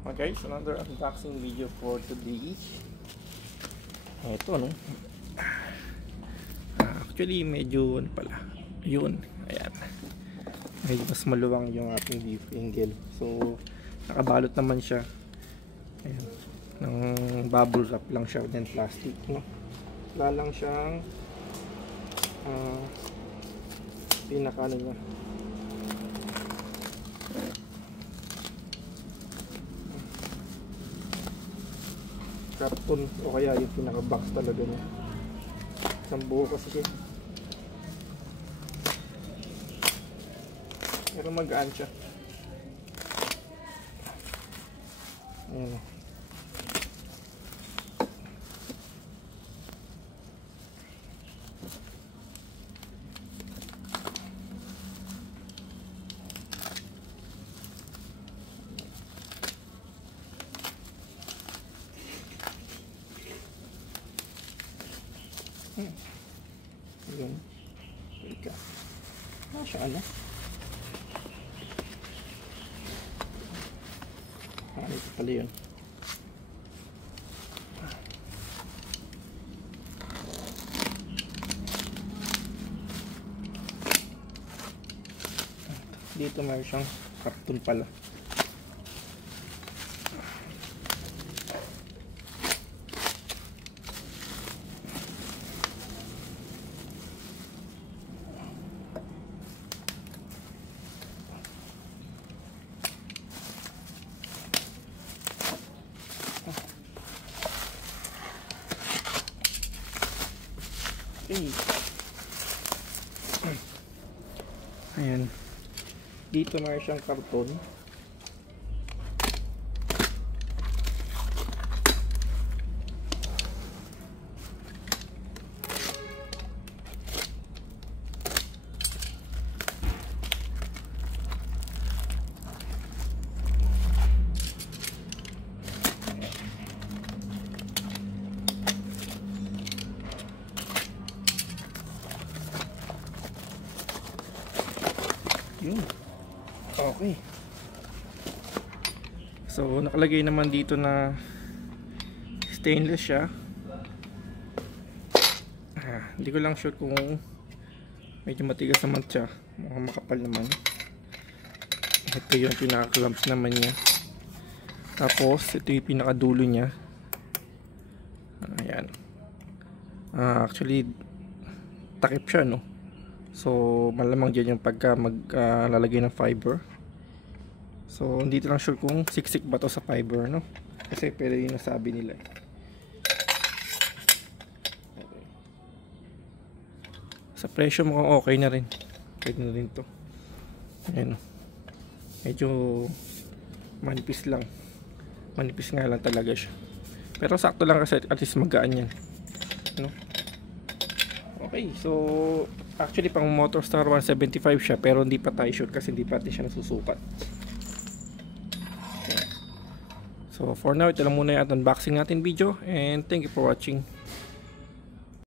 Okay, so another unboxing video for today. Ito, no? Actually, medyo ano pala. Yun, ayan. Medyo mas maluwang yung ating beef angle. So, nakabalot naman siya. Ayan. Ng bubble wrap lang siya din plastic, no? Wala lang siyang pinaka ano niya. Karton o kaya yung pinaka box talaga niya. Isang buo kasi siya. Pero magaan siya. Ayan. Yun. Ika. Masya Allah. Ito pala yun. Dito mayroon siyang karton pala. Okay. Ayan. Dito mayroon siyang karton. Yun. Okay. So, nakalagay naman dito na stainless siya. Hindi ko lang sure kung medyo matigas naman siya. Mukhang makapal naman. Ito yung pinaka-clamps naman niya. Tapos, ito yung pinaka-dulo niya. Ayan. Actually, takip siya, no? So, malamang dyan yung pagka maglalagay ng fiber. So, hindi lang sure kung siksik ba to sa fiber, no? Kasi pero yun nasabi nila. Okay. Sa presyo mukhang okay na rin. Pwede na rin to. Ayan. Medyo manipis lang. Manipis nga lang talaga siya. Pero sakto lang kasi at least magaan yan. No? Okay, so actually pang Motorstar 175 siya pero hindi pa tayo sure kasi hindi pa natin siya nasusukat. Okay. So for now ito lang muna yung unboxing natin video and thank you for watching.